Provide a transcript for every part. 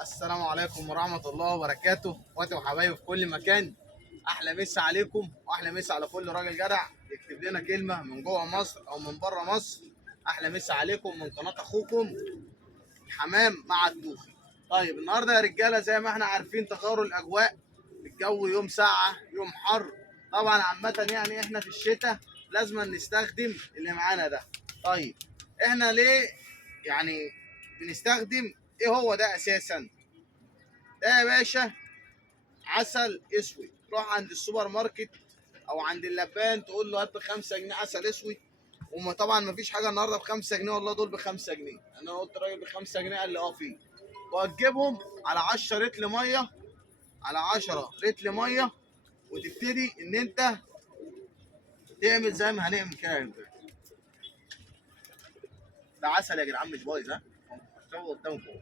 السلام عليكم ورحمة الله وبركاته، اخواتي وحبايبي في كل مكان. أحلى مسا عليكم وأحلى مسا على كل راجل جدع يكتب لنا كلمة من جوه مصر أو من بره مصر. أحلى مسا عليكم من قناة أخوكم حمام مع الدوخي. طيب النهارده يا رجالة زي ما احنا عارفين تغير الأجواء، الجو يوم ساقعة يوم حر. طبعا عامة يعني احنا في الشتاء لازم نستخدم اللي معانا ده. طيب احنا ليه يعني بنستخدم ايه هو ده أساسا؟ ده يا باشا عسل اسود. تروح عند السوبر ماركت او عند اللبان تقول له هات ب 5 جنيه عسل اسود. وما طبعا ما فيش حاجه النهارده ب 5 جنيه، والله دول ب 5 جنيه. انا قلت الراجل ب 5 جنيه قال لي اه فيه. وهتجيبهم على 10 رتل ميه، على 10 رتل ميه، وتبتدي ان انت تعمل زي ما هنعمل كده يا رجاله. ده عسل يا جدعان مش بايظ، ها شوفوا قدامكم.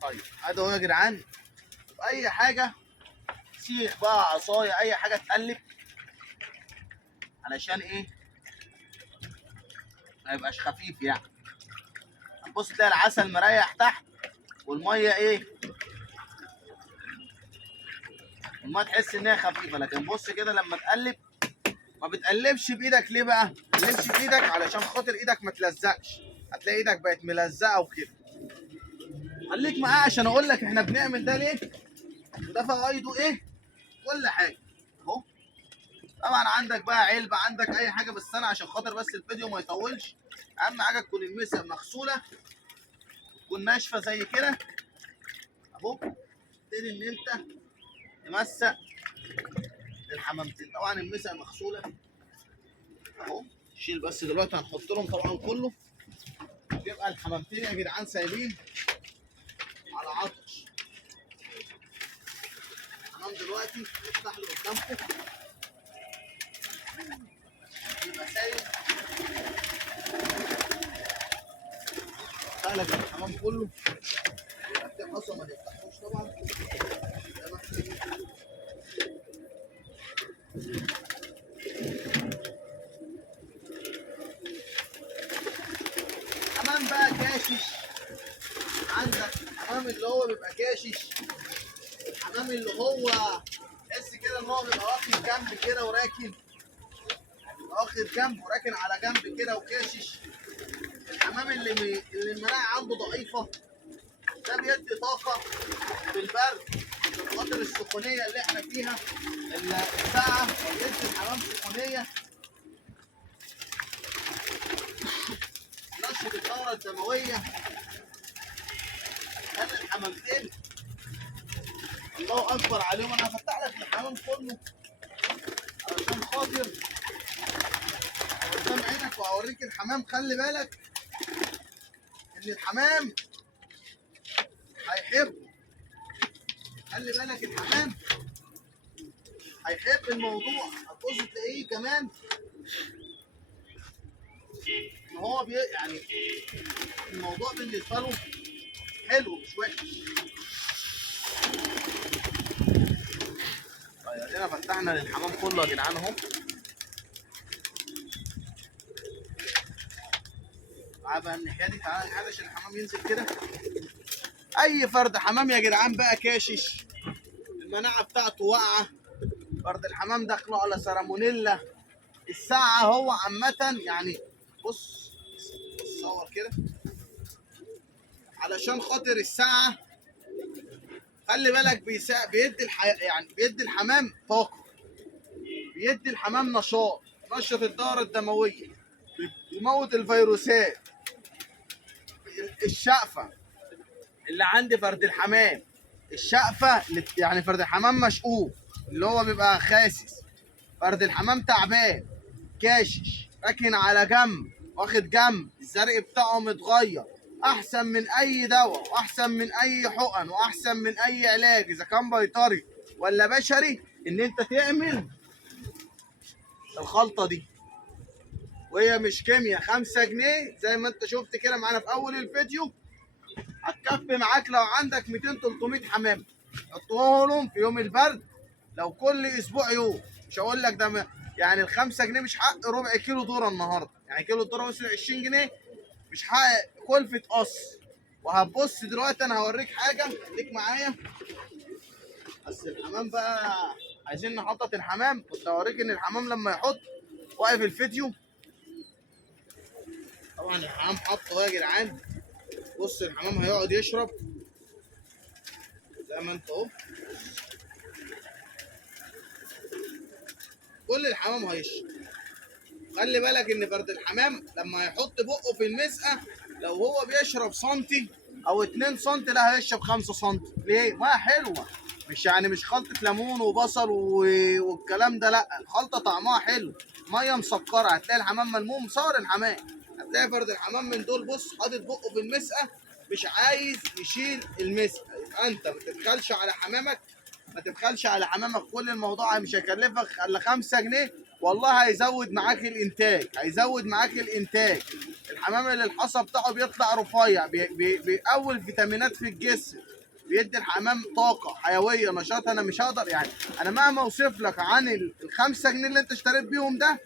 طيب ادي اهو يا جدعان. اي حاجه سيخ بقى عصايه اي حاجه تقلب، علشان ايه؟ ما يبقاش خفيف يعني. بص تلاقي العسل مريح تحت، والميه ايه؟ الميه تحس ان هي خفيفه، لكن بص كده لما تقلب ما بتقلبش بايدك. ليه بقى؟ ما تقلبش بايدك علشان خاطر ايدك ما تلزقش. هتلاقي ايدك بقت ملزقه وكده. خليك معايا عشان اقول لك احنا بنعمل ده ليه وده فوائده ايه، كل حاجه اهو. طبعا عندك بقى علبه، عندك اي حاجه، بس انا عشان خاطر بس الفيديو ما يطولش اهم حاجه تكون المسا مغسوله، تكون ناشفه زي كده اهو. تبتدي ان انت تمسك الحمامتين. طبعا المسا مغسوله اهو. شيل بس دلوقتي هنحط لهم طبعا كله. بيبقى الحمامتين يا جدعان سايبين على عطش. الحمام دلوقتي افتح له قدامكم يبقى سايب. افتح لك الحمام كله، افتح اصلا ما تفتحوش طبعا. حمام بقى كاشش، عندك الحمام اللي هو بيبقى كاشش، الحمام اللي هو تحس كده ان هو بيبقى واخد جنب كده وراكن، واخد جنب وراكن على جنب كده وكاشش. الحمام اللي المناعه عنده ضعيفه، ده بيدي طاقه في البرد عشان خاطر السخونيه اللي احنا فيها الساعه، بيدي الحمام سخونيه، نشط الدوره الدمويه. خلي الحمامتين الله اكبر عليهم. انا هفتح لك الحمام كله علشان خاطر قدام عينك واوريك الحمام. خلي بالك ان الحمام هيحب، خلي بالك الحمام هيحب الموضوع. هتبص تلاقيه كمان ان هو يعني الموضوع بالنسبه له حلو مش وحش. طيب ادينا فتحنا للحمام كله يا جدعان اهو. تعالى بقى الناحيه دي، تعالى عشان الحمام ينزل كده. اي فرد حمام يا جدعان بقى كاشش، المناعه بتاعته واقعه، فرد الحمام داخله على سالمونيلا، الساعه هو عامه يعني. بص صور كده علشان خاطر الساعه. خلي بالك بيدي يعني بيدي الحمام طاقه، بيدي الحمام نشاط، نشط الدوره الدمويه، بيموت الفيروسات. الشقفه اللي عند فرد الحمام، الشقفه يعني فرد الحمام مشقوق اللي هو بيبقى خاسس، فرد الحمام تعبان كاشش راكن على جنب واخد جنب، الزرق بتاعه متغير، احسن من اي دواء واحسن من اي حقن واحسن من اي علاج اذا كان بيطري ولا بشري ان انت تعمل الخلطه دي، وهي مش كيمياء. 5 جنيه زي ما انت شفت كده معانا في اول الفيديو. هتكفي معاك لو عندك 200 300 حمام، حطهم في يوم البرد. لو كل اسبوع يوم، مش هقول لك ده يعني ال 5 جنيه مش حق ربع كيلو ذره النهارده. يعني كيلو الذره مثلا 20 جنيه، مش حق كلفه قص. وهتبص دلوقتي انا هوريك حاجه، خليك معايا. بس الحمام بقى عايزين نحطط الحمام. كنت هوريك ان الحمام لما يحط واقف الفيديو. طبعا الحمام حط اهو يا جدعان. بص الحمام هيقعد يشرب زي ما انت اهو. كل الحمام هيشرب. خلي بالك ان برد الحمام لما هيحط بقه في المسقه، لو هو بيشرب سنتي او 2 سنتي، لا هيشرب 5 سنتي. ليه؟ ميه حلوه، مش يعني مش خلطه ليمون وبصل والكلام ده، لا الخلطه طعمها حلو. ميه مسكره، هتلاقي الحمام ملموم صار الحمام. هتلاقي فرد الحمام من دول بص حاطط بقه في المسقه، مش عايز يشيل المسقه. يبقى انت ما تبخلش على حمامك، ما تبخلش على حمامك. كل الموضوع مش هيكلفك الا 5 جنيه، والله هيزود معاك الانتاج، هيزود معاك الانتاج. الحمام اللي الحصى بتاعه بيطلع رفيع، بيقوي فيتامينات في الجسم، بيدي الحمام طاقه حيويه نشاط. انا مش هقدر يعني، انا مهما اوصف لك عن ال5 جنيه اللي انت اشتريت بيهم ده،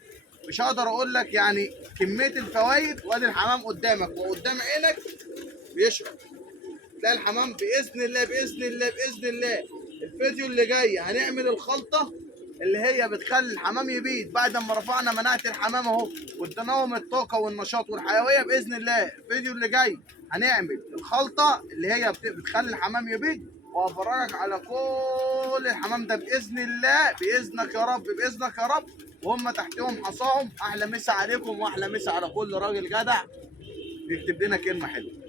مش هقدر اقول لك يعني كميه الفوائد. وادي الحمام قدامك وقدام عينك بيشرب. تلاقي الحمام باذن الله باذن الله باذن الله الفيديو اللي جاي هنعمل الخلطه اللي هي بتخلي الحمام يبيض بعد ما رفعنا مناعه الحمام اهو، واديناهم الطاقه والنشاط والحيويه. باذن الله الفيديو اللي جاي هنعمل الخلطه اللي هي بتخلي الحمام يبيض، وهفرجك على كل الحمام ده باذن الله، باذنك يا رب، باذنك يا رب. وهم تحتهم حصاهم. احلى مسا عليكم واحلى مسا على كل راجل جدع بيكتب لنا كلمه حلوه.